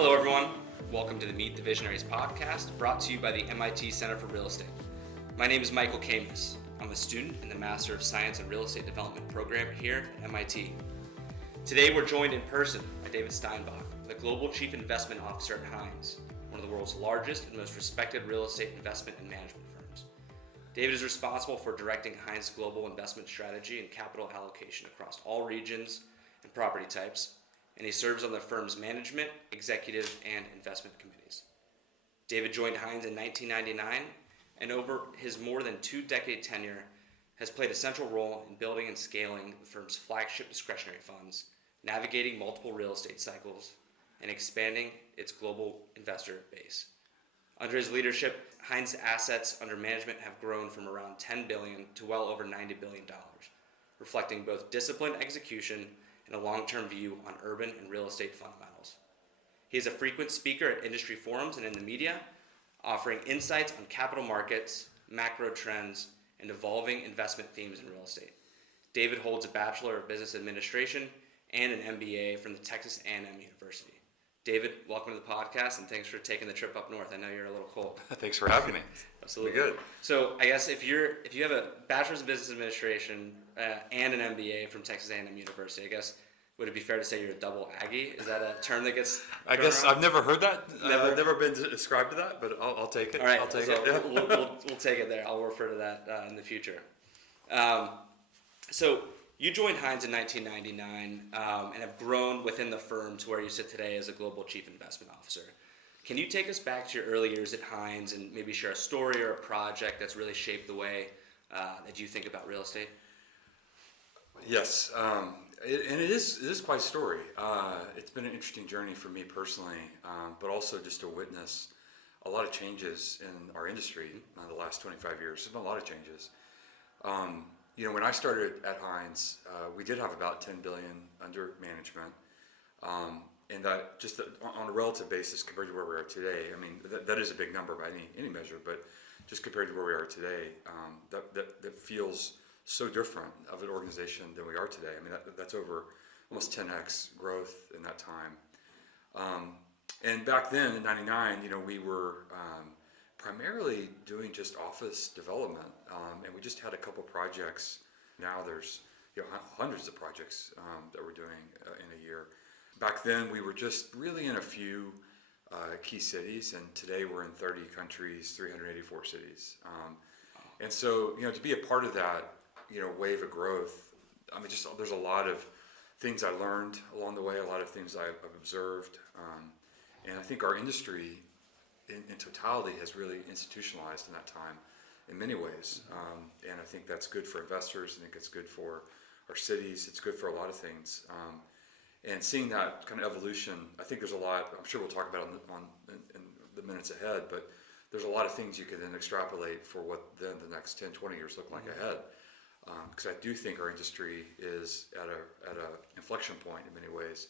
Hello everyone, welcome to the Meet the Visionaries podcast, brought to you by the MIT Center for Real Estate. My name is Michael Khamis. I'm a student in the Master of Science in Real Estate Development program here at MIT. Today we're joined in person by David Steinbach, the Global Chief Investment Officer at Hines, one of the world's largest and most respected real estate investment and management firms. David is responsible for directing Hines' global investment strategy and capital allocation across all regions and property types, and he serves on the firm's management, executive, and investment committees. David joined Hines in 1999, and over his more than two-decade tenure, has played a central role in building and scaling the firm's flagship discretionary funds, navigating multiple real estate cycles, and expanding its global investor base. Under his leadership, Hines' assets under management have grown from around $10 billion to well over $90 billion, reflecting both disciplined execution and a long-term view on urban and real estate fundamentals. He is a frequent speaker at industry forums and in the media, offering insights on capital markets, macro trends, and evolving investment themes in real estate. David holds a Bachelor of Business Administration and an MBA from the Texas A&M University. David, welcome to the podcast, and thanks for taking the trip up north. I know you're a little cold. Thanks for having me. Absolutely. Good. So I guess if you have a Bachelor's of Business Administration and an MBA from Texas A&M University, I guess would it be fair to say you're a double Aggie? Is that a term that gets? I guess around? I've never heard that. I've never been described to that, but I'll take it. All right, I'll take so it. we'll take it there. I'll refer to that in the future. So you joined Hines in 1999 and have grown within the firm to where you sit today as a global chief investment officer. Can you take us back to your early years at Hines and maybe share a story or a project that's really shaped the way that you think about real estate? Yes, it is quite a story. It's been an interesting journey for me personally, but also just to witness a lot of changes in our industry in the last 25 years. There's been a lot of changes. When I started at Hines, we did have about $10 billion under management. And that just on a relative basis compared to where we are today, I mean, that is a big number by any measure, but just compared to where we are today, that feels so different of an organization than we are today. I mean, that's over almost 10x growth in that time. And back then in 99, we were primarily doing just office development, and we just had a couple projects. Now there's hundreds of projects that we're doing in a year. Back then we were just really in a few key cities, and today we're in 30 countries, 384 cities. And so to be a part of that wave of growth, I mean, just there's a lot of things I learned along the way, a lot of things I've observed, and I think our industry in totality has really institutionalized in that time in many ways, and I think that's good for investors. I think it's good for our cities. It's good for a lot of things, and seeing that kind of evolution, I think there's a lot. I'm sure we'll talk about in the minutes ahead, but there's a lot of things you can then extrapolate for what then the next 10, 20 years look like ahead, because I do think our industry is at a inflection point in many ways,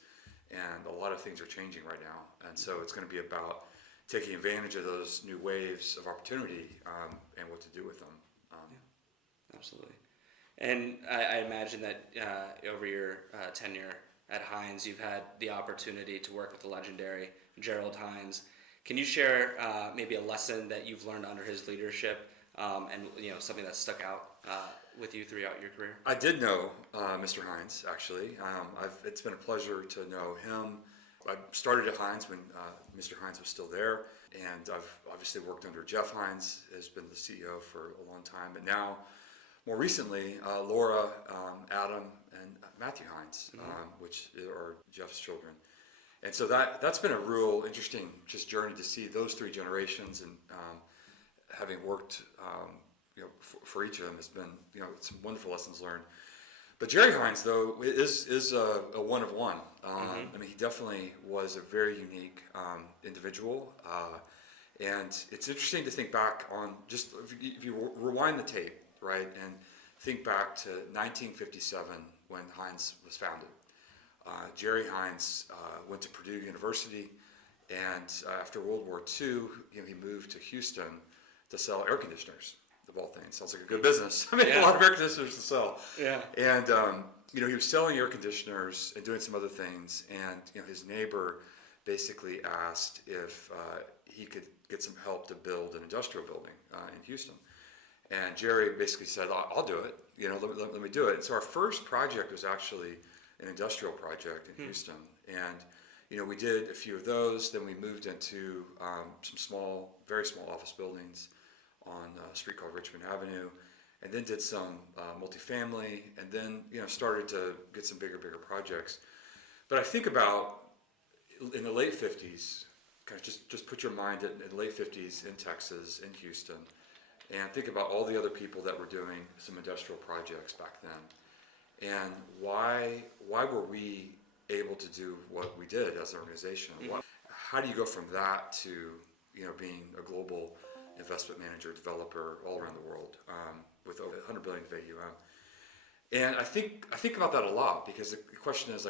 and a lot of things are changing right now, and so it's going to be about taking advantage of those new waves of opportunity and what to do with them. Absolutely. And I imagine that over your tenure at Hines, you've had the opportunity to work with the legendary Gerald Hines. Can you share maybe a lesson that you've learned under his leadership and something that stuck out with you throughout your career? I did know Mr. Hines, actually. It's been a pleasure to know him. I started at Hines when Mr. Hines was still there, and I've obviously worked under Jeff Hines, has been the CEO for a long time, but now, more recently, Laura, Adam, and Matthew Hines, which are Jeff's children. And so that's been a real interesting just journey to see those three generations, and having worked for each of them has been some wonderful lessons learned. But Jerry Hines, though, is a one of one. I mean, he definitely was a very unique individual, and it's interesting to think back on just if you rewind the tape, right, and think back to 1957 when Hines was founded. Jerry Hines went to Purdue University, and after World War II, he moved to Houston to sell air conditioners. Of all things, sounds like a good business. I mean, a lot of air conditioners to sell. Yeah. And he was selling air conditioners and doing some other things. And his neighbor basically asked if he could get some help to build an industrial building in Houston. And Jerry basically said, I'll do it, let me do it. And so our first project was actually an industrial project in Houston. And, we did a few of those. Then we moved into some very small office buildings on a street called Richmond Avenue, and then did some multifamily, and then, started to get some bigger projects. But I think about in the late 50s, kind of just put your mind in the late 50s in Texas, in Houston, and think about all the other people that were doing some industrial projects back then. And why were we able to do what we did as an organization? How do you go from that to being a global investment manager, developer all around the world with over 100 billion of AUM? And I think about that a lot, because the question is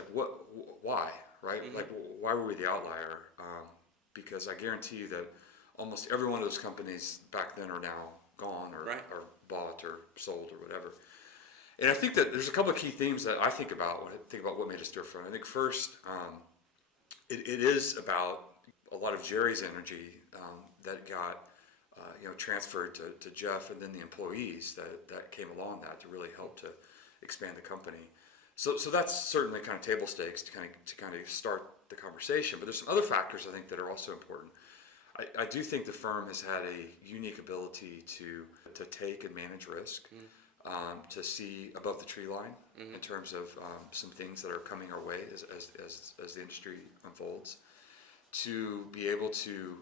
why, right? Why were we the outlier? Because I guarantee you that almost every one of those companies back then are now gone or bought or sold or whatever. And I think that there's a couple of key themes that I think about when I think about what made us different. I think first, it is about a lot of Jerry's energy that got transferred to Jeff, and then the employees that came along that to really help to expand the company. So that's certainly kind of table stakes to kind of start the conversation. But there's some other factors I think that are also important. I do think the firm has had a unique ability to take and manage risk, to see above the tree line in terms of some things that are coming our way as the industry unfolds, to be able to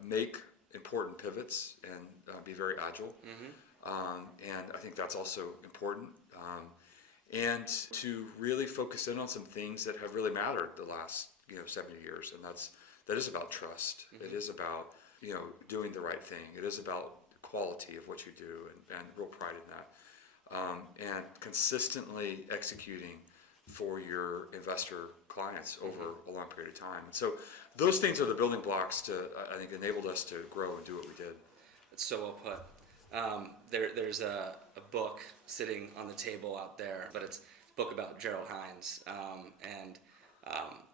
make important pivots and be very agile. And I think that's also important. And to really focus in on some things that have really mattered the last 70 years, and that is about trust. It is about doing the right thing. It is about quality of what you do, and real pride in that, and consistently executing for your investor clients over a long period of time. And so those things are the building blocks to, I think, enabled us to grow and do what we did. That's so well put. There's a book sitting on the table out there, but it's a book about Gerald Hines, and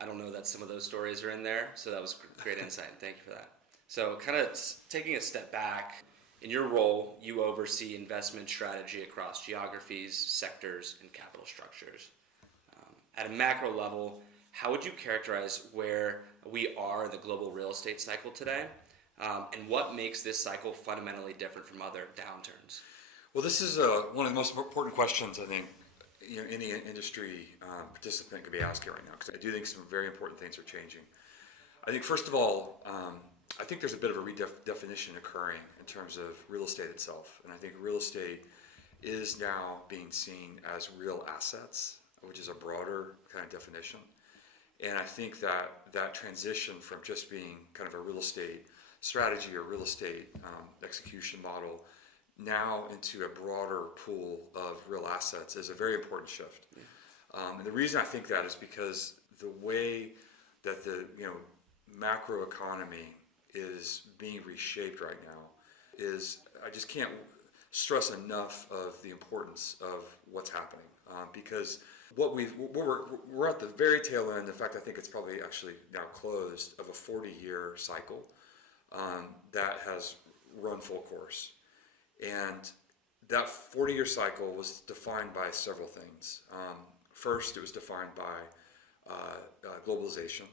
I don't know that some of those stories are in there, so that was great insight. Thank you for that. So kind of taking a step back, in your role, you oversee investment strategy across geographies, sectors, and capital structures. At a macro level, how would you characterize where we are in the global real estate cycle today? And what makes this cycle fundamentally different from other downturns? Well, this is one of the most important questions I think any industry participant could be asking right now, because I do think some very important things are changing. I think first of all, I think there's a bit of a redefinition occurring in terms of real estate itself, and I think real estate is now being seen as real assets, which is a broader kind of definition. And I think that transition from just being kind of a real estate strategy or real estate execution model now into a broader pool of real assets is a very important shift. And the reason I think that is because the way that the macro economy is being reshaped right now is, I just can't stress enough of the importance of what's happening, because we're at the very tail end. In fact, I think it's probably actually now closed, of a 40-year cycle that has run full course. And that 40-year cycle was defined by several things. First, it was defined by globalization.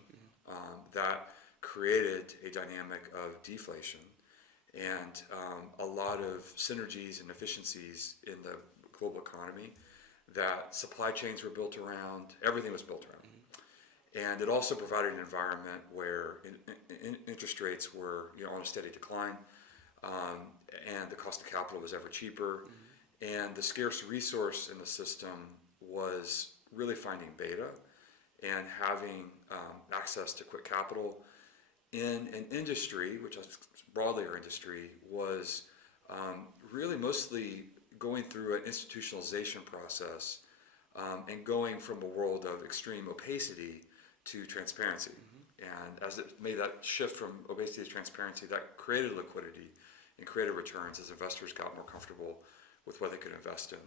That created a dynamic of deflation and a lot of synergies and efficiencies in the global economy that supply chains were built around, everything was built around. And it also provided an environment where interest rates were on a steady decline, and the cost of capital was ever cheaper, and the scarce resource in the system was really finding beta and having access to quick capital in an industry, which is broadly our industry, was really mostly going through an institutionalization process and going from a world of extreme opacity to transparency. And as it made that shift from opacity to transparency, that created liquidity and created returns as investors got more comfortable with what they could invest in.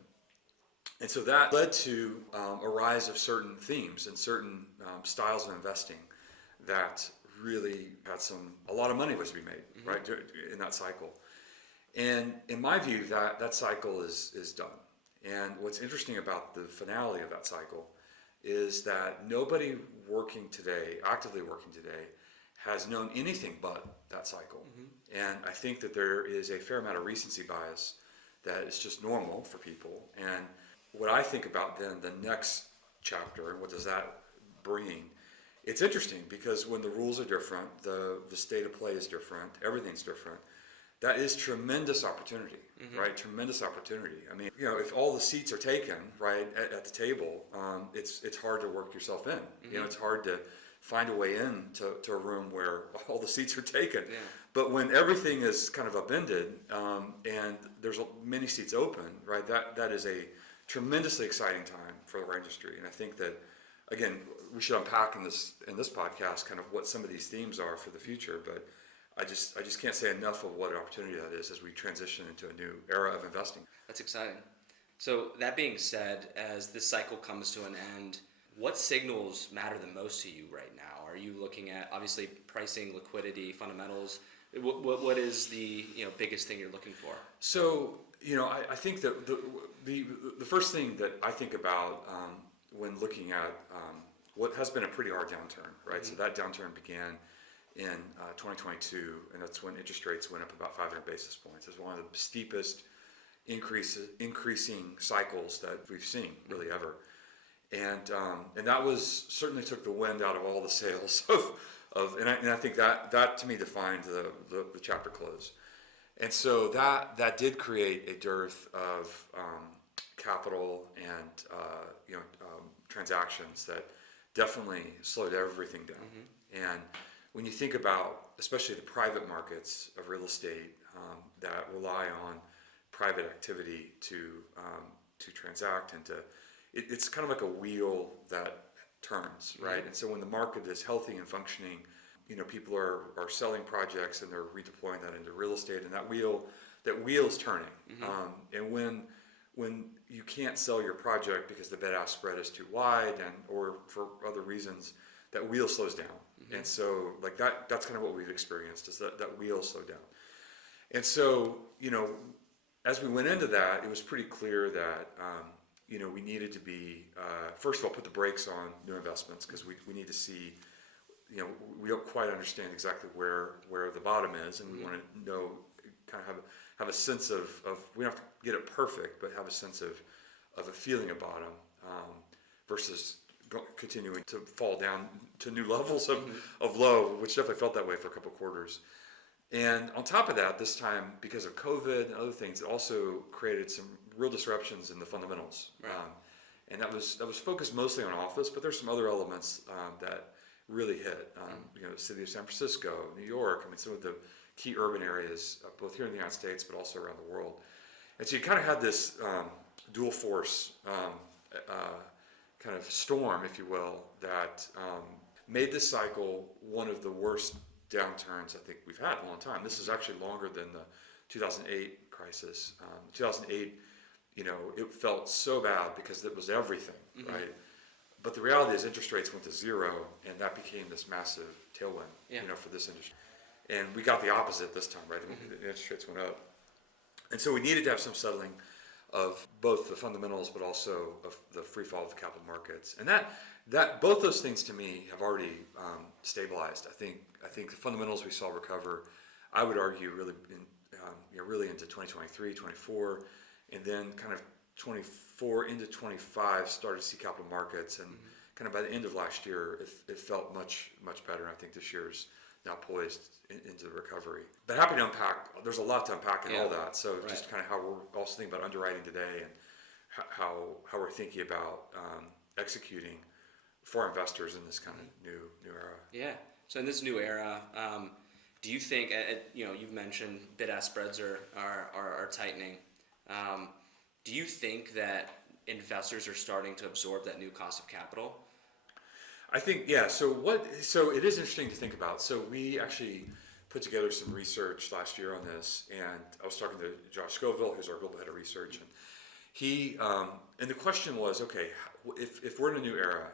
And so that led to a rise of certain themes and certain styles of investing that really had a lot of money was to be made, right, in that cycle. And in my view, that cycle is done. And what's interesting about the finale of that cycle is that nobody actively working today, has known anything but that cycle. And I think that there is a fair amount of recency bias that is just normal for people. And what I think about then the next chapter and what does that bring, it's interesting because when the rules are different, the state of play is different, everything's different. That is tremendous opportunity, right? Tremendous opportunity. I mean, if all the seats are taken, right, at the table, it's hard to work yourself in. It's hard to find a way in to a room where all the seats are taken. Yeah. But when everything is kind of upended and there's many seats open, right, that is a tremendously exciting time for our industry. And I think that, again, we should unpack in this podcast kind of what some of these themes are for the future. But I just can't say enough of what an opportunity that is as we transition into a new era of investing. That's exciting. So that being said, as this cycle comes to an end, what signals matter the most to you right now? Are you looking at, obviously, pricing, liquidity, fundamentals? What is the biggest thing you're looking for? So I think that the first thing that I think about when looking at what has been a pretty hard downturn, right? So that downturn began in 2022, and that's when interest rates went up about 500 basis points. It's one of the steepest increasing cycles that we've seen really ever, and that was certainly took the wind out of all the sails and I think that to me defined the chapter close, and so that did create a dearth of capital and transactions that definitely slowed everything down. And when you think about, especially the private markets of real estate that rely on private activity to transact and it's kind of like a wheel that turns, right? And so when the market is healthy and functioning, people are selling projects and they're redeploying that into real estate, and that wheel's turning. And when you can't sell your project because the bid-ask spread is too wide or for other reasons, that wheel slows down. And so like that's kind of what we've experienced, is that wheel slowed down. And so, as we went into that, it was pretty clear that, we needed to be, first of all, put the brakes on new investments, because we need to see, we don't quite understand exactly where the bottom is, and we want to know, kind of have a sense of we don't have to get it perfect, but have a sense of a feeling of bottom versus continuing to fall down to new levels of low, which definitely felt that way for a couple quarters. And on top of that, this time, because of COVID and other things, it also created some real disruptions in the fundamentals. Right. And that was focused mostly on office, but there's some other elements that really hit. The city of San Francisco, New York, some of the key urban areas, both here in the United States, but also around the world. And so you kind of had this dual force kind of storm, if you will, that made this cycle one of the worst downturns I think we've had in a long time. This is actually longer than the 2008 crisis. 2008, it felt so bad because it was everything, right? But the reality is interest rates went to zero, and that became this massive tailwind, for this industry. And we got the opposite this time, right? The interest rates went up. And so we needed to have some settling of both the fundamentals, but also of the free fall of the capital markets. And that both those things to me have already stabilized. I think the fundamentals we saw recover, I would argue, really really into 2023, 24, and then kind of 24 into 25 started to see capital markets, and kind of by the end of last year, it felt much, much better. And I think this year's now poised into the recovery. But happy to unpack. There's a lot to unpack in all that. So just kind of how we're also thinking about underwriting today, and how we're thinking about executing for investors in this kind of new era. Yeah. So in this new era, do you think, you've mentioned bid-ask spreads are tightening. Do you think that investors are starting to absorb that new cost of capital? I think, So it is interesting to think about. So we actually put together some research last year on this, and I was talking to Josh Scoville, who's our global head of research, He and the question was, okay, if we're in a new era,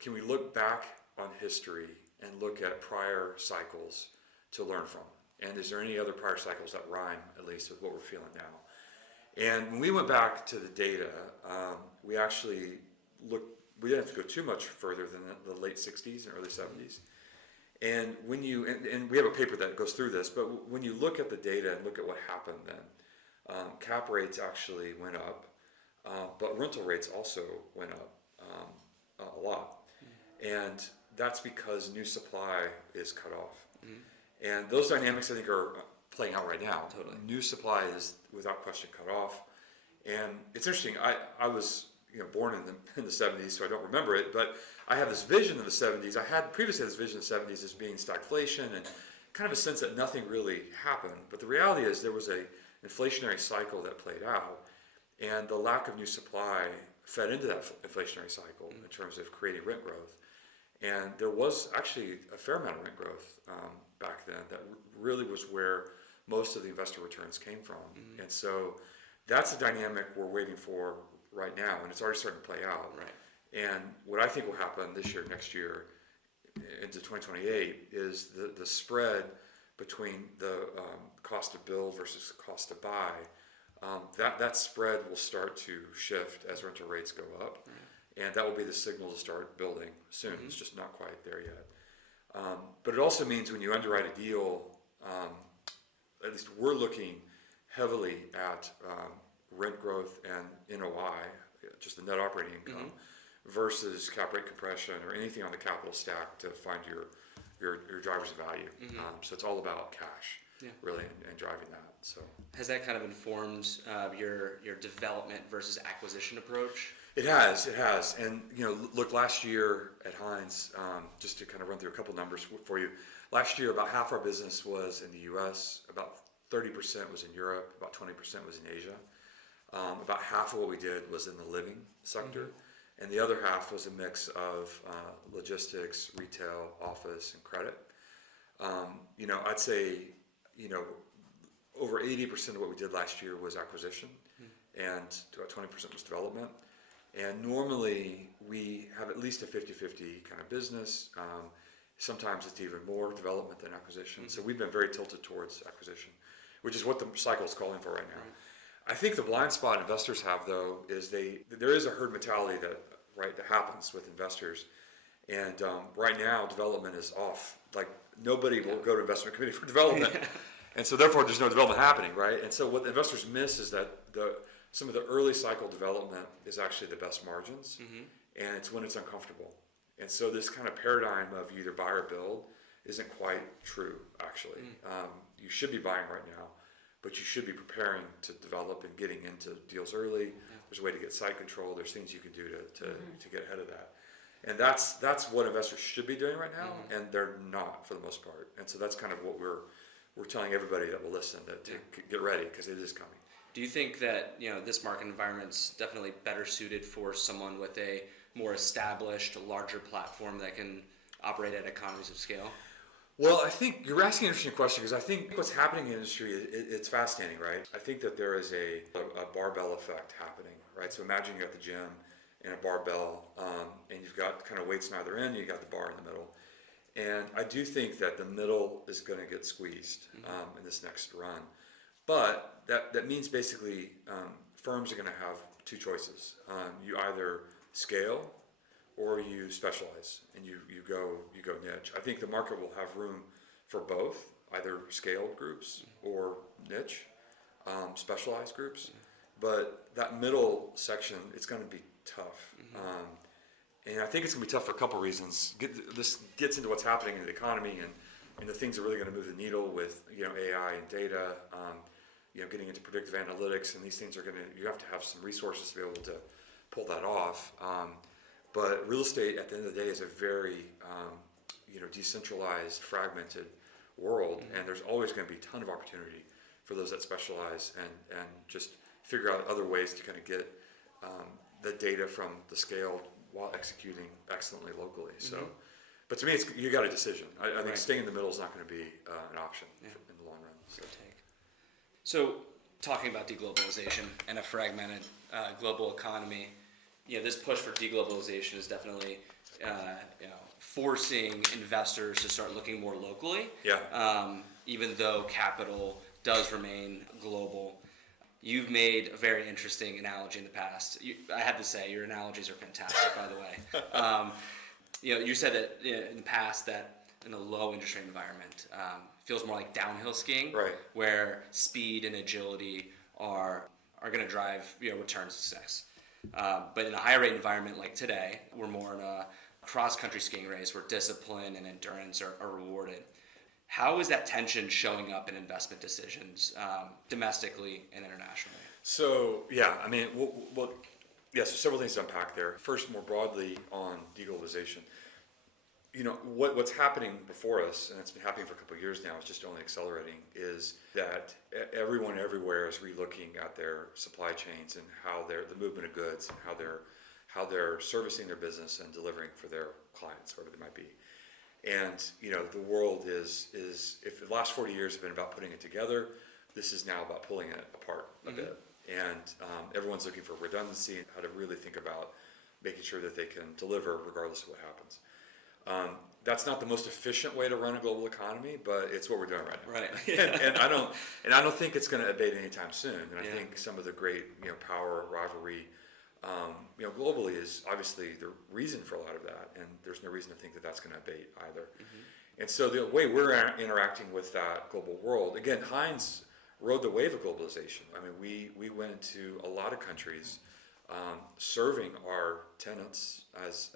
can we look back on history and look at prior cycles to learn from? And is there any other prior cycles that rhyme, at least, with what we're feeling now? And when we went back to the data, we actually looked. We didn't have to go too much further than the late 60s and early 70s. And when you and we have a paper that goes through this, but when you look at the data and look at what happened then, cap rates actually went up, but rental rates also went up a lot. And that's because new supply is cut off. And those dynamics, I think, are playing out right now. Totally. New supply is, without question, cut off. And it's interesting, I was born in the 70s, so I don't remember it, but I have this vision of the 70s. I had previously had this vision of the 70s as being stagflation and kind of a sense that nothing really happened. But the reality is there was a inflationary cycle that played out, and the lack of new supply fed into that inflationary cycle in terms of creating rent growth. And there was actually a fair amount of rent growth back then that really was where most of the investor returns came from. And so that's the dynamic we're waiting for right now, and it's already starting to play out. Right. And what I think will happen this year, next year, into 2028, is the spread between the cost to build versus cost to buy. That spread will start to shift as rental rates go up, and that will be the signal to start building soon. It's just not quite there yet. But it also means when you underwrite a deal, at least we're looking heavily at rent growth and NOI, just the net operating income, versus cap rate compression or anything on the capital stack to find your drivers of value. So it's all about cash, really, and driving that. So has that kind of informed your development versus acquisition approach? It has, and look, last year at Hines, just to kind of run through a couple numbers for you. Last year, about half our business was in the U.S., about 30% was in Europe, about 20% was in Asia. About half of what we did was in the living sector, and the other half was a mix of logistics, retail, office, and credit. I'd say, over 80% of what we did last year was acquisition, and about 20% was development. And normally we have at least a 50-50 kind of business. Sometimes it's even more development than acquisition. So we've been very tilted towards acquisition, which is what the cycle is calling for right now. I think the blind spot investors have, though, is there is a herd mentality that happens with investors. And right now, development is off. Like, nobody will go to investment committee for development. And so therefore, there's no development happening, right? And so what the investors miss is that some of the early cycle development is actually the best margins, and it's when it's uncomfortable. And so this kind of paradigm of either buy or build isn't quite true, actually. You should be buying right now, but you should be preparing to develop and getting into deals early. There's a way to get site control. There's things you can do to get ahead of that. And that's what investors should be doing right now, and they're not for the most part. And so that's kind of what we're telling everybody that will listen to get ready, because it is coming. Do you think that this market environment's definitely better suited for someone with a more established, larger platform that can operate at economies of scale? Well, I think you're asking an interesting question, because I think what's happening in the industry, it's fascinating, right? I think that there is a barbell effect happening, right? So imagine you got the gym and a barbell, and you've got kind of weights in either end, and you got the bar in the middle. And I do think that the middle is going to get squeezed in this next run. But that means basically firms are going to have two choices. You either scale or you specialize, and you go niche. I think the market will have room for both, either scaled groups or niche, specialized groups. But that middle section, it's going to be tough. And I think it's going to be tough for a couple reasons. This gets into what's happening in the economy and the things that are really going to move the needle with AI and data. Getting into predictive analytics, and these things you have to have some resources to be able to pull that off. But real estate at the end of the day is a very decentralized, fragmented world, and there's always going to be a ton of opportunity for those that specialize and just figure out other ways to kind of get the data from the scale while executing excellently locally. So, but to me, you got a decision. I think staying in the middle is not going to be an option in the long run. So talking about deglobalization and a fragmented global economy, this push for deglobalization is definitely forcing investors to start looking more locally. Yeah. Even though capital does remain global. You've made a very interesting analogy in the past. I have to say, your analogies are fantastic, by the way. You said that in the past that in a low interest rate environment feels more like downhill skiing, Right. where speed and agility are going to drive returns to success. But in a high rate environment like today, we're more in a cross country skiing race where discipline and endurance are rewarded. How is that tension showing up in investment decisions domestically and internationally? So, yeah, I mean, so several things to unpack there. First, more broadly on deglobalization, what's happening before us, and it's been happening for a couple of years now, it's just only accelerating, is that everyone everywhere is relooking at their supply chains and how the movement of goods and how they're servicing their business and delivering for their clients, whatever they might be. And the world is if the last 40 years have been about putting it together, this is now about pulling it apart a bit. And everyone's looking for redundancy and how to really think about making sure that they can deliver regardless of what happens. That's not the most efficient way to run a global economy, but it's what we're doing right now. Right. and I don't think it's going to abate anytime soon. And I think some of the great power rivalry globally is obviously the reason for a lot of that, and there's no reason to think that that's going to abate either. And so the way we're interacting with that global world, again, Hines rode the wave of globalization. I mean, we went into a lot of countries serving our tenants as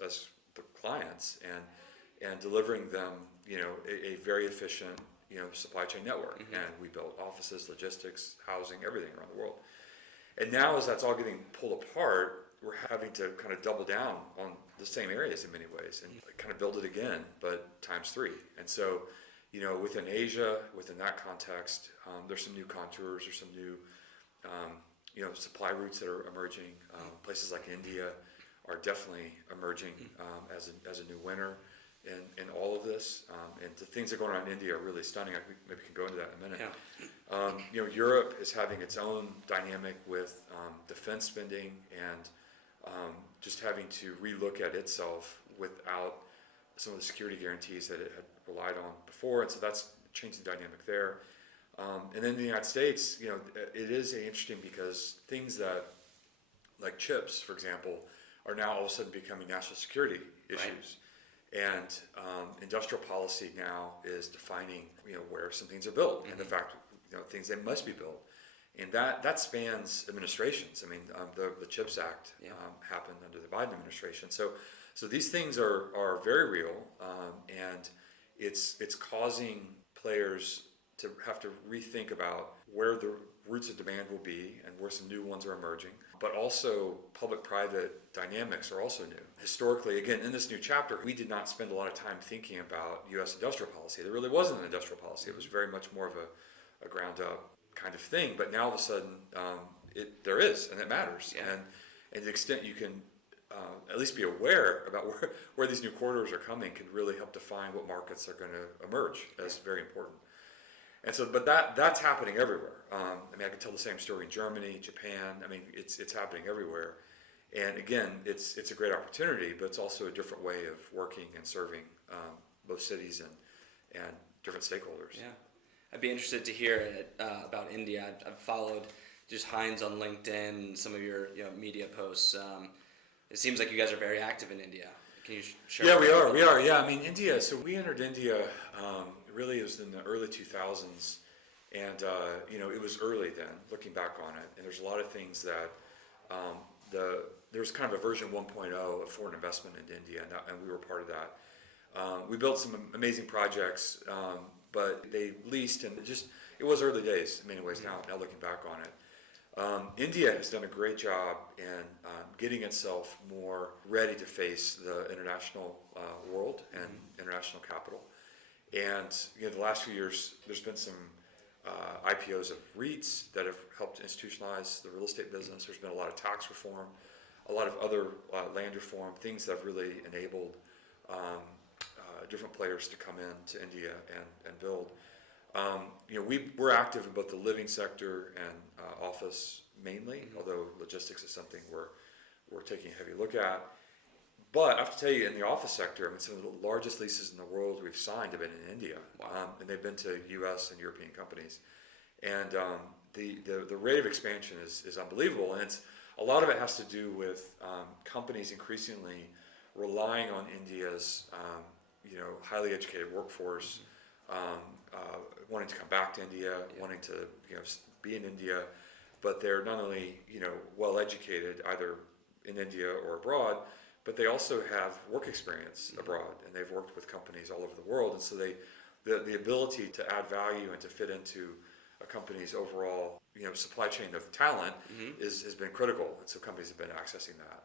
the clients and delivering them a very efficient supply chain network. And we built offices, logistics, housing, everything around the world. And now as that's all getting pulled apart, we're having to kind of double down on the same areas in many ways and kind of build it again, but times 3. And so, within Asia, within that context, there's some new contours, there's some new, supply routes that are emerging. Places like India are definitely emerging as a new winner in all of this. And the things that are going on in India are really stunning. Maybe we can go into that in a minute. Yeah. Europe is having its own dynamic with defense spending and just having to relook at itself without some of the security guarantees that it had relied on before, and so that's changed the dynamic there. And then in the United States, it is interesting because things that, like chips, for example, are now all of a sudden becoming national security issues. Right. And industrial policy now is defining, where some things are built, and the fact, things that must be built. And that spans administrations. I mean, the CHIPS Act happened under the Biden administration. So these things are very real, and it's causing players to have to rethink about where the roots of demand will be and where some new ones are emerging. But also public-private dynamics are also new. Historically, again, in this new chapter, we did not spend a lot of time thinking about U.S. industrial policy. There really wasn't an industrial policy. It was very much more of a ground-up kind of thing, but now all of a sudden there is, and it matters. And to the extent you can at least be aware about where these new corridors are coming can really help define what markets are going to emerge as very important. And so, but that's happening everywhere. I can tell the same story in Germany, Japan. It's happening everywhere. And again, it's a great opportunity, but it's also a different way of working and serving both cities and different stakeholders. Yeah. I'd be interested to hear about India. I've followed just Hines on LinkedIn, some of your media posts. It seems like you guys are very active in India. Can you share? Yeah, we are. Yeah, India. So we entered India. Really, it was in the early 2000s, and it was early then. Looking back on it, and there's a lot of things that there's kind of a version 1.0 of foreign investment in India, and we were part of that. We built some amazing projects. But they leased, and it was early days in many ways. Now looking back on it, India has done a great job in getting itself more ready to face the international world and international capital. And the last few years, there's been some IPOs of REITs that have helped institutionalize the real estate business. There's been a lot of tax reform, a lot of other land reform, things that have really enabled different players to come in to India and build. We're active in both the living sector and office mainly, although logistics is something we're taking a heavy look at. But I have to tell you, in the office sector, some of the largest leases in the world we've signed have been in India. Wow. And they've been to U.S. and European companies. And the rate of expansion is unbelievable. And a lot of it has to do with companies increasingly relying on India's highly educated workforce, wanting to come back to India, wanting to be in India, but they're not only well educated either in India or abroad, but they also have work experience abroad, and they've worked with companies all over the world, and so the ability to add value and to fit into a company's overall supply chain of talent has been critical, and so companies have been accessing that.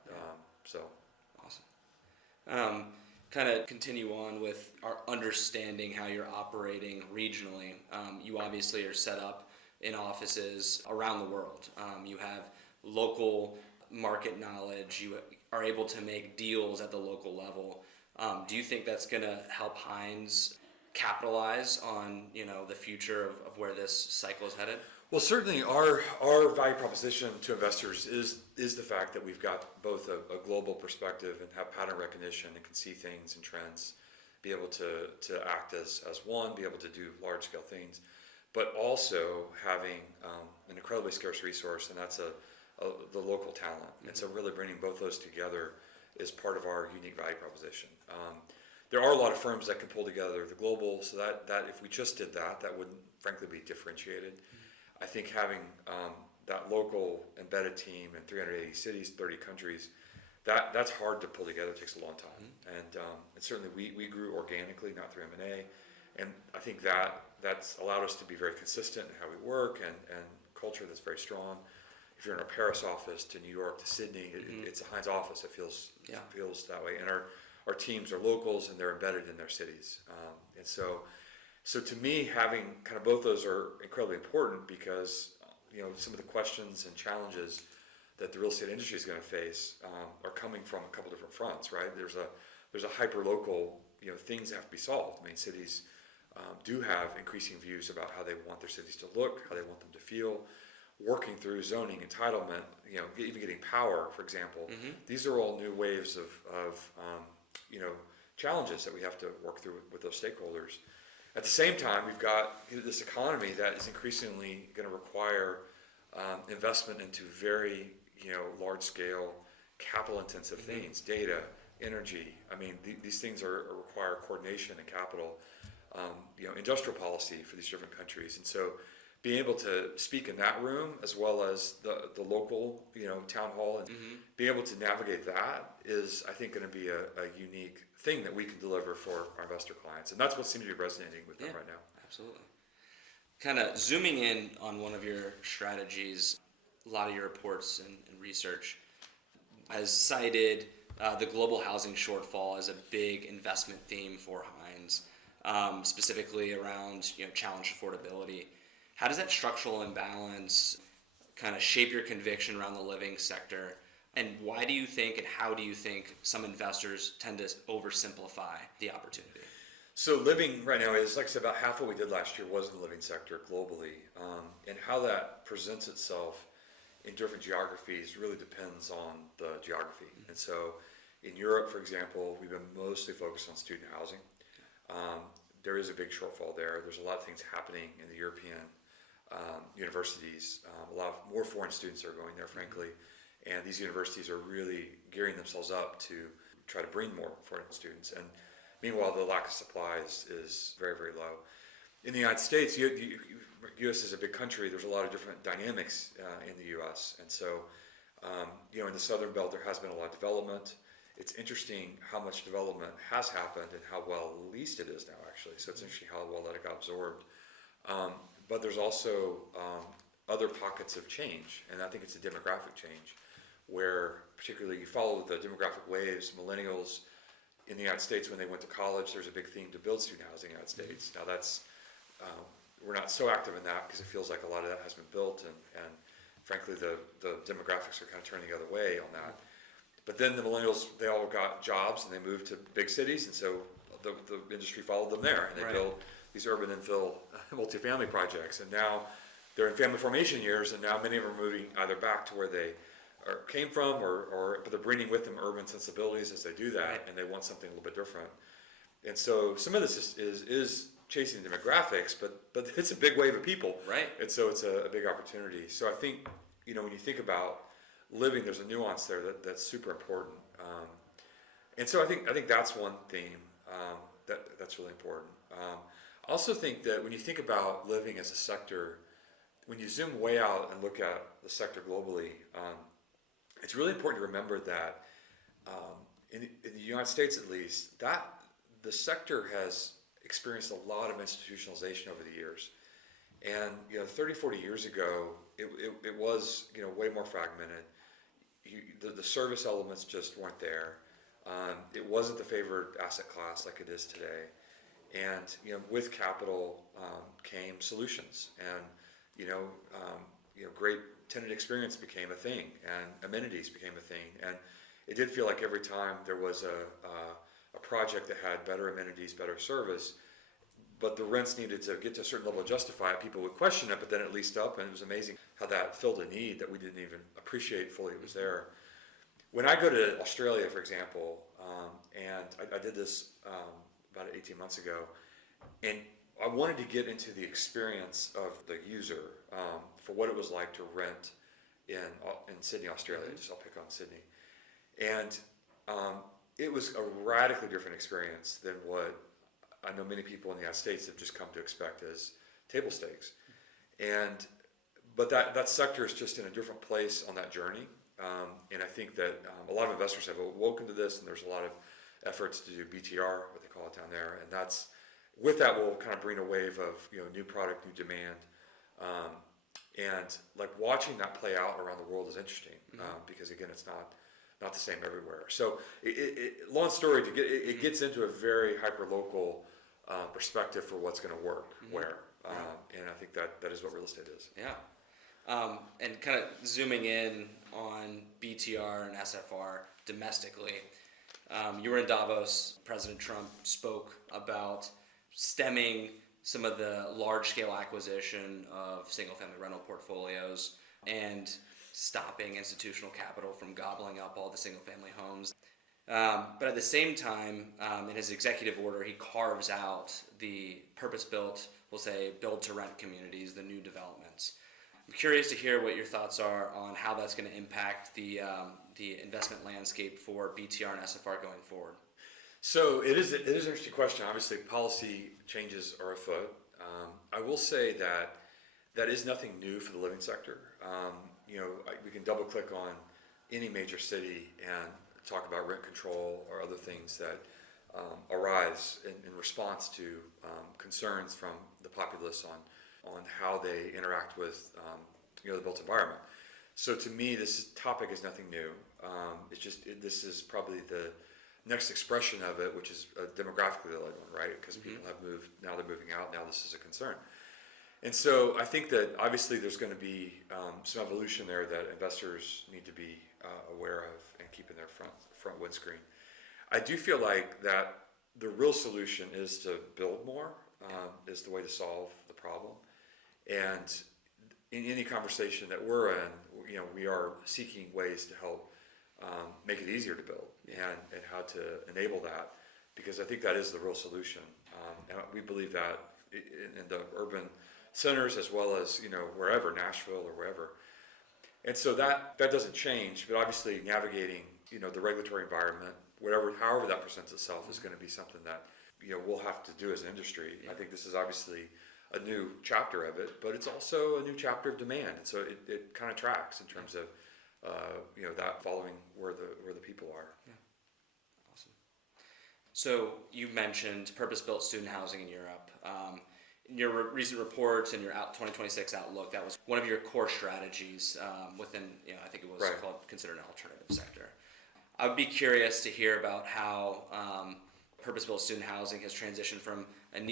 Awesome. Kind of continue on with our understanding how you're operating regionally. You obviously are set up in offices around the world. You have local market knowledge. You are able to make deals at the local level. Do you think that's going to help Hines capitalize on the future of where this cycle is headed? Well, certainly our value proposition to investors is the fact that we've got both a global perspective and have pattern recognition and can see things and trends, be able to act as one, be able to do large scale things, but also having an incredibly scarce resource, and that's the local talent. And so really bringing both those together is part of our unique value proposition. There are a lot of firms that can pull together the global, so that if we just did that wouldn't frankly be differentiated. I think having that local embedded team in 380 cities, 30 countries, that's hard to pull together. It takes a long time. And certainly we grew organically, not through M&A. And I think that's allowed us to be very consistent in how we work and culture that's very strong. If you're in our Paris office to New York to Sydney, it's a Hines office. It feels that way. And our teams are locals and they're embedded in their cities. And so to me, having kind of both those are incredibly important because some of the questions and challenges that the real estate industry is going to face are coming from a couple different fronts, right? There's a hyper local things that have to be solved. I mean, cities do have increasing views about how they want their cities to look, how they want them to feel. Working through zoning, entitlement, even getting power, for example. These are all new waves of challenges that we have to work through with those stakeholders. At the same time, we've got this economy that is increasingly going to require investment into very large-scale, capital-intensive things, data, energy. I mean, these things require coordination and capital, industrial policy for these different countries, and so being able to speak in that room as well as the local town hall and being able to navigate that is, I think, going to be a unique thing that we can deliver for our investor clients, and that's what seems to be resonating with them right now. Absolutely. Kind of zooming in on one of your strategies, a lot of your reports and research has cited the global housing shortfall as a big investment theme for Hines, specifically around challenged affordability. How does that structural imbalance kind of shape your conviction around the living sector? And why do you think and how do you think some investors tend to oversimplify the opportunity? So living right now is, like I said, about half what we did last year was in the living sector globally. And how that presents itself in different geographies really depends on the geography. And so in Europe, for example, we've been mostly focused on student housing. There is a big shortfall there. There's a lot of things happening in the European universities. A lot more foreign students are going there, frankly, and these universities are really gearing themselves up to try to bring more foreign students. And meanwhile, the lack of supply is very, very low. In the United States, the U.S. is a big country. There's a lot of different dynamics in the U.S. And so, in the Southern Belt, there has been a lot of development. It's interesting how much development has happened and how well leased it is now, actually. So it's interesting how well that got absorbed. But there's also other pockets of change, and I think it's a demographic change, where particularly you follow the demographic waves, millennials in the United States, when they went to college, there's a big theme to build student housing in the United States. Now that's, we're not so active in that because it feels like a lot of that has been built, and frankly the demographics are kind of turning the other way on that. But then the millennials, they all got jobs and they moved to big cities, and so the industry followed them there, and they built these urban infill multifamily projects, and now they're in family formation years, and now many of them are moving either back to where they came from, but they're bringing with them urban sensibilities as they do that, Right. and they want something a little bit different. And so some of this is chasing demographics, but it's a big wave of people, Right. and so it's a big opportunity. So I think, when you think about living, there's a nuance there that's super important. And so I think that's one theme that's really important. I also think that when you think about living as a sector, when you zoom way out and look at the sector globally, it's really important to remember that in the United States, at least, that the sector has experienced a lot of institutionalization over the years. And 30, 40 years ago, it was way more fragmented. The service elements just weren't there. It wasn't the favored asset class like it is today. And with capital came solutions, and great tenant experience became a thing, and amenities became a thing. And it did feel like every time there was a project that had better amenities, better service, but the rents needed to get to a certain level to justify it, people would question it, but then it leased up, and it was amazing how that filled a need that we didn't even appreciate fully it was there. When I go to Australia, for example, and I did this about 18 months ago, and I wanted to get into the experience of the user for what it was like to rent in Sydney, Australia. I'll pick on Sydney. And it was a radically different experience than what I know many people in the United States have just come to expect as table stakes. But that sector is just in a different place on that journey. And I think that a lot of investors have awoken to this, and there's a lot of efforts to do BTR, what they call it down there. And with that will kind of bring a wave of new product, new demand. And like watching that play out around the world is interesting, because again, it's not the same everywhere. So long story, it gets into a very hyper-local perspective for what's going to work where. And I think that is what real estate is. Yeah. And kind of zooming in on BTR and SFR domestically, you were in Davos. President Trump spoke about stemming some of the large-scale acquisition of single-family rental portfolios and stopping institutional capital from gobbling up all the single-family homes. But at the same time, in his executive order, he carves out the purpose-built, we'll say, build-to-rent communities, the new developments. I'm curious to hear what your thoughts are on how that's going to impact the investment landscape for BTR and SFR going forward. So it is an interesting question. Obviously, policy changes are afoot. I will say that is nothing new for the living sector. We can double click on any major city and talk about rent control or other things that arise in response to concerns from the populace on how they interact with the built environment. So to me, this topic is nothing new. This is probably the next expression of it, which is a demographically led one, right? Because people have moved, now they're moving out, now this is a concern. And so I think that obviously there's going to be some evolution there that investors need to be aware of and keep in their front windscreen. I do feel like that the real solution is to build more, is the way to solve the problem. And in any conversation that we're in, we are seeking ways to help make it easier to build and how to enable that, because I think that is the real solution. And we believe that in the urban centers as well as wherever, Nashville or wherever. And so that doesn't change, but obviously navigating the regulatory environment, however that presents itself, is going to be something that we'll have to do as an industry. I think this is obviously a new chapter of it, but it's also a new chapter of demand, and so it kind of tracks in terms of that following where the people are. Yeah. Awesome. So you mentioned purpose-built student housing in Europe. In your recent reports and your 2026 outlook, that was one of your core strategies within, I think it was right. called considered an alternative sector. I would be curious to hear about how purpose-built student housing has transitioned from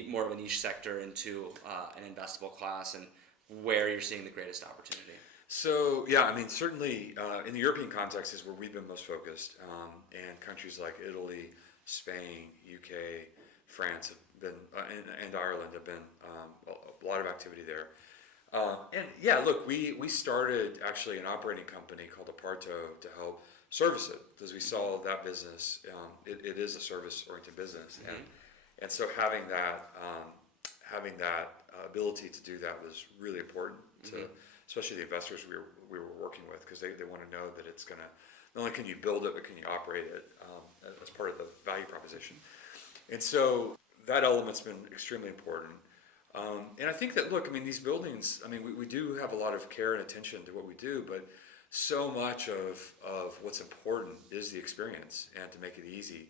more of a niche sector into an investable class, and where you're seeing the greatest opportunity. So certainly in the European context is where we've been most focused, and countries like Italy, Spain, UK, France have been, and Ireland have been a lot of activity there. And yeah, look, we started actually an operating company called Aparto to help service it, because we saw that business, it is a service-oriented business, and so having that ability to do that was really important to, especially the investors we were working with, because they want to know that it's going to, not only can you build it, but can you operate it as part of the value proposition. And so that element's been extremely important. And I think that, look, I mean, these buildings, I mean, we do have a lot of care and attention to what we do, but so much of what's important is the experience, and to make it easy,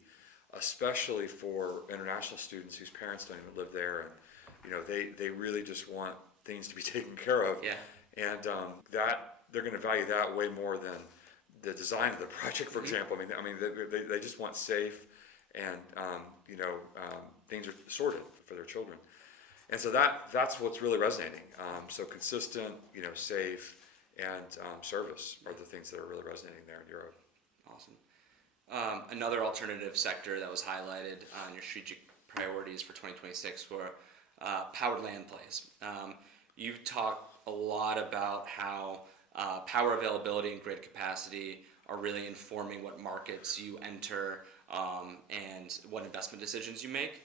especially for international students whose parents don't even live there, and they really just want things to be taken care of. Yeah. And that they're going to value that way more than the design of the project, for example. I mean, they just want safe and things are sorted for their children, and so that's what's really resonating. So consistent, safe, and service are the things that are really resonating there in Europe. Awesome. Another alternative sector that was highlighted on your strategic priorities for 2026 were powered land plays. You've talked a lot about how power availability and grid capacity are really informing what markets you enter and what investment decisions you make,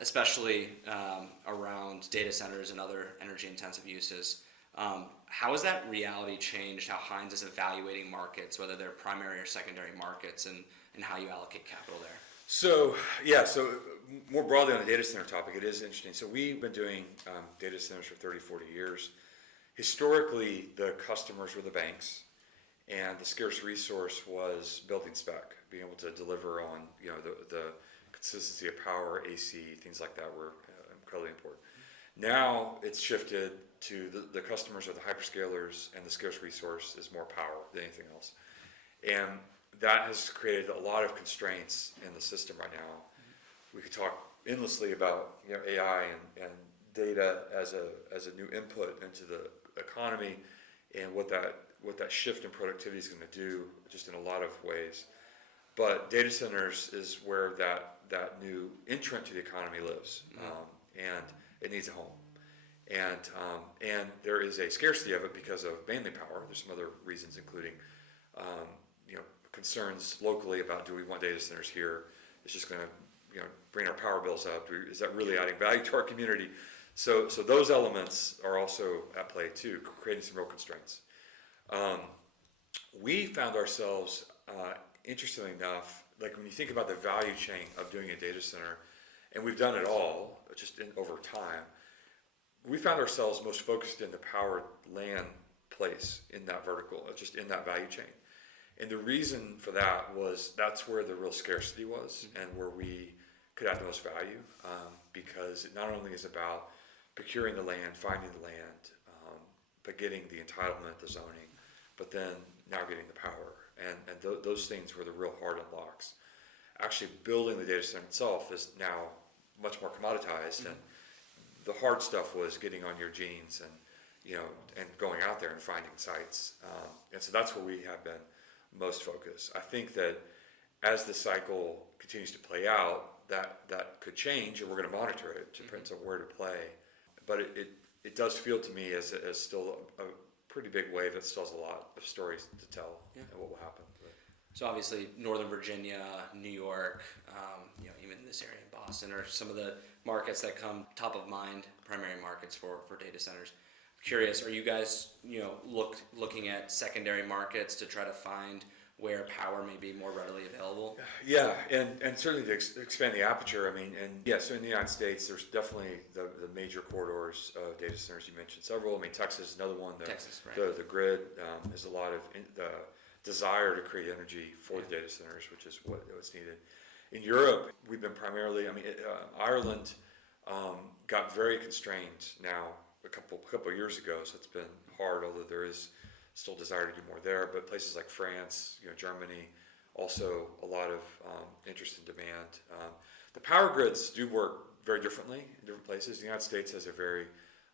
especially around data centers and other energy-intensive uses. How has that reality changed how Hines is evaluating markets, whether they're primary or secondary markets, and how you allocate capital there? So more broadly on the data center topic, it is interesting. So we've been doing data centers for 30, 40 years. Historically, the customers were the banks, and the scarce resource was building spec, being able to deliver on the consistency of power, AC, things like that were incredibly important. Now it's shifted to the customers are the hyperscalers, and the scarce resource is more power than anything else. And that has created a lot of constraints in the system right now. We could talk endlessly about AI and data as a new input into the economy, and what that shift in productivity is going to do, just in a lot of ways. But data centers is where that new entrant to the economy lives, and it needs a home. And there is a scarcity of it because of mainly power. There's some other reasons, including concerns locally about, do we want data centers here? It's just going to bring our power bills up. Is that really adding value to our community? So those elements are also at play too, creating some real constraints. We found ourselves, interestingly enough, like when you think about the value chain of doing a data center, and we've done it all just over time, we found ourselves most focused in the powered land place in that vertical, just in that value chain. And the reason for that was that's where the real scarcity was, and where we could add the most value, because it not only is about procuring the land, finding the land, but getting the entitlement, the zoning, but then now getting the power. And those things were the real hard unlocks. Actually building the data center itself is now much more commoditized, and the hard stuff was getting on your jeans and and going out there and finding sites. And so that's where we have been most focused. I think that as the cycle continues to play out, that could change, and we're going to monitor it. It depends on where to play. But it does feel to me as still a pretty big wave that still has a lot of stories to tell, and what will happen. So obviously Northern Virginia, New York, even this area in Boston are some of the markets that come top of mind, primary markets for data centers. Curious, are you guys looking at secondary markets to try to find where power may be more readily available? Yeah, and certainly to expand the aperture. I mean, so in the United States, there's definitely the major corridors of data centers. You mentioned several. I mean, Texas is another one. Texas, right. The grid is a lot of the desire to create energy for the data centers, which is what's needed. In Europe, we've been primarily. Ireland got very constrained now a couple of years ago, so it's been hard. Although there is still desire to do more there, but places like France, Germany, also a lot of interest and demand. The power grids do work very differently in different places. The United States has a very,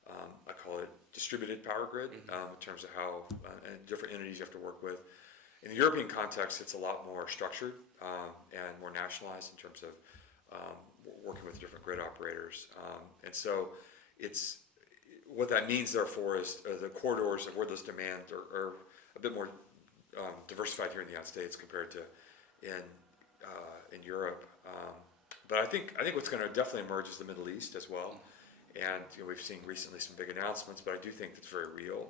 I call it distributed power grid, in terms of how and different entities you have to work with. In the European context, it's a lot more structured and more nationalized in terms of working with different grid operators. And so it's what that means, therefore, is the corridors of where those demands are a bit more diversified here in the United States compared to in Europe. But I think what's going to definitely emerge is the Middle East as well. And we've seen recently some big announcements, but I do think that's very real.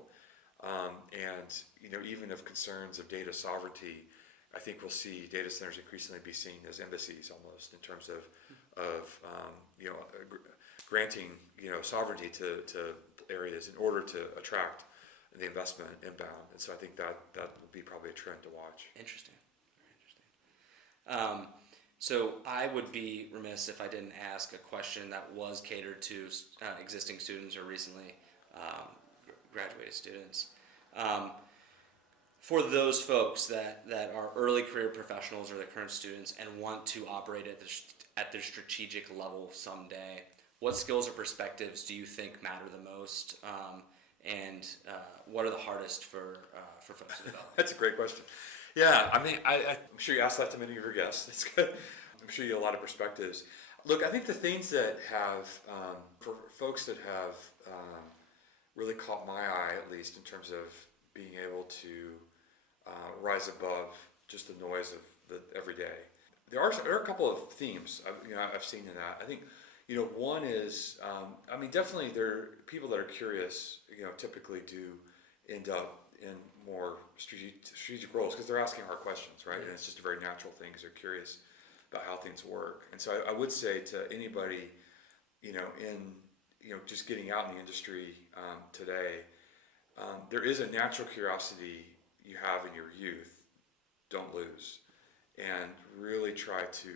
And even of concerns of data sovereignty, I think we'll see data centers increasingly be seen as embassies almost in terms of granting sovereignty to areas in order to attract the investment inbound. And so I think that will be probably a trend to watch. Interesting. Very interesting. So I would be remiss if I didn't ask a question that was catered to existing students or recently graduated students. For those folks that are early career professionals or the current students and want to operate at their strategic level someday, what skills or perspectives do you think matter the most, and what are the hardest for folks to develop? That's a great question. Yeah, I mean, I'm sure you asked that to many of your guests. It's good. I'm sure you get a lot of perspectives. Look, I think the things that have, for folks that have really caught my eye, at least in terms of being able to rise above just the noise of the everyday, there are a couple of themes I've seen in that. I think one is, definitely there are people that are curious. Typically do end up in more strategic roles because they're asking hard questions, right? And it's just a very natural thing because they're curious about how things work. And so I would say to anybody, just getting out in the industry today, there is a natural curiosity you have in your youth. Don't lose, and really try to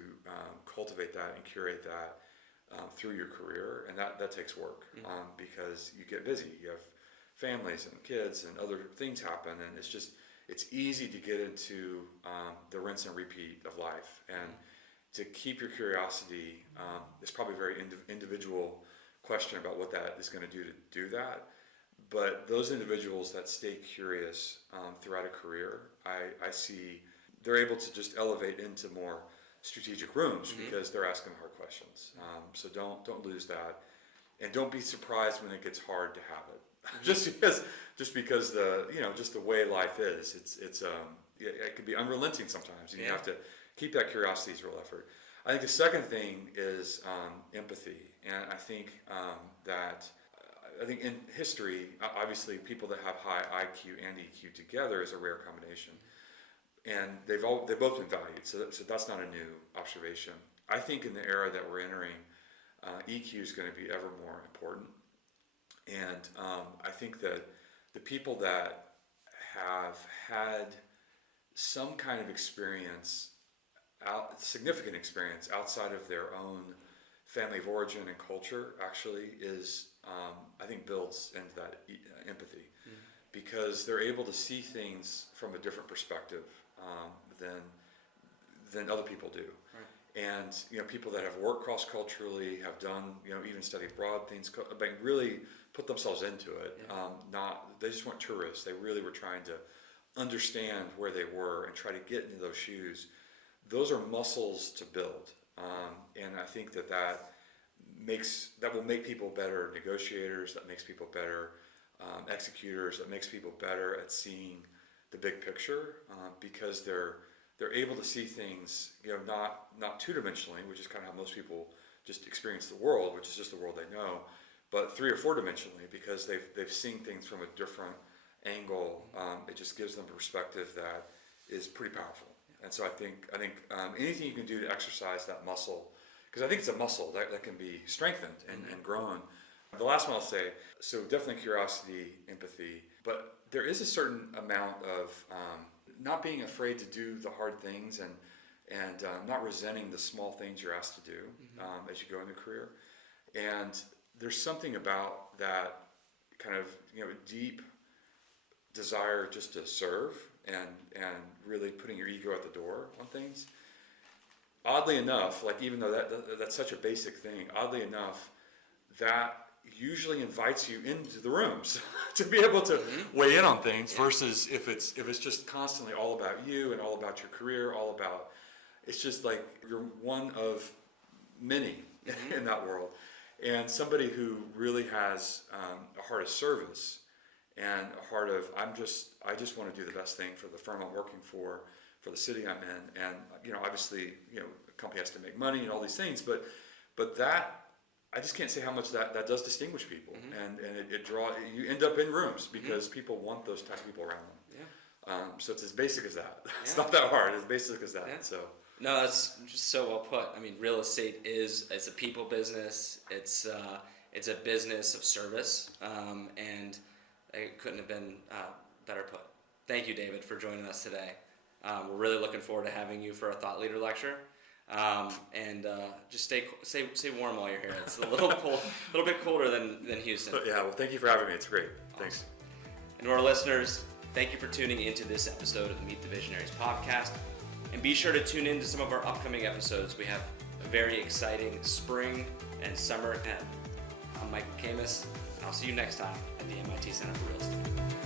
cultivate that and curate that through your career, and that takes work because you get busy. You have families and kids and other things happen, and it's easy to get into the rinse and repeat of life. And to keep your curiosity is probably a very individual question about what that is going to do to do that. But those individuals that stay curious throughout a career, I see they're able to just elevate into more strategic rooms because they're asking hard questions. So don't lose that, and don't be surprised when it gets hard to have it. just because the way life is, it can be unrelenting sometimes, and you have to keep that curiosity as a real effort. I think the second thing is empathy, and I think in history, obviously, people that have high IQ and EQ together is a rare combination, and they've both been valued. So that's not a new observation. I think in the era that we're entering, EQ is going to be ever more important. And I think that the people that have had some kind of experience, significant experience outside of their own family of origin and culture, actually is, I think, builds into that empathy, because they're able to see things from a different perspective than other people do. Right. And people that have worked cross-culturally, have done even studied abroad things, but really put themselves into it. They just weren't tourists. They really were trying to understand where they were and try to get into those shoes. Those are muscles to build, and I think that will make people better negotiators. That makes people better executors. That makes people better at seeing the big picture, because they're able to see things not two-dimensionally, which is kind of how most people just experience the world, which is just the world they know, but 3 or 4 dimensionally, because they've seen things from a different angle. It just gives them a perspective that is pretty powerful. And so I think anything you can do to exercise that muscle, because I think it's a muscle that can be strengthened and grown. The last one I'll say, so definitely curiosity, empathy, but there is a certain amount of not being afraid to do the hard things and not resenting the small things you're asked to do as you go into a career. And there's something about that kind of deep desire just to serve and really putting your ego at the door on things. Oddly enough, even though that's such a basic thing, oddly enough, that usually invites you into the rooms to be able to weigh in on things, versus if it's just constantly all about you and all about your career, it's just like you're one of many in that world, and somebody who really has a heart of service and a heart of I just want to do the best thing for the firm I'm working for the city I'm in, and obviously a company has to make money and all these things, but that I just can't say how much that does distinguish people, and it you end up in rooms because people want those type of people around them. So it's as basic as that. It's not that hard. As basic as that. So. No, that's just so well put. I mean, real estate it's a people business. It's a business of service, and it couldn't have been better put. Thank you, David, for joining us today. We're really looking forward to having you for a thought leader lecture. And just stay warm while you're here. It's a little bit colder than Houston. Yeah, well, thank you for having me. It's great. Awesome. Thanks. And to our listeners, thank you for tuning into this episode of the Meet the Visionaries podcast. And be sure to tune in to some of our upcoming episodes. We have a very exciting spring and summer ahead. I'm Michael Khamis, and I'll see you next time at the MIT Center for Real Estate.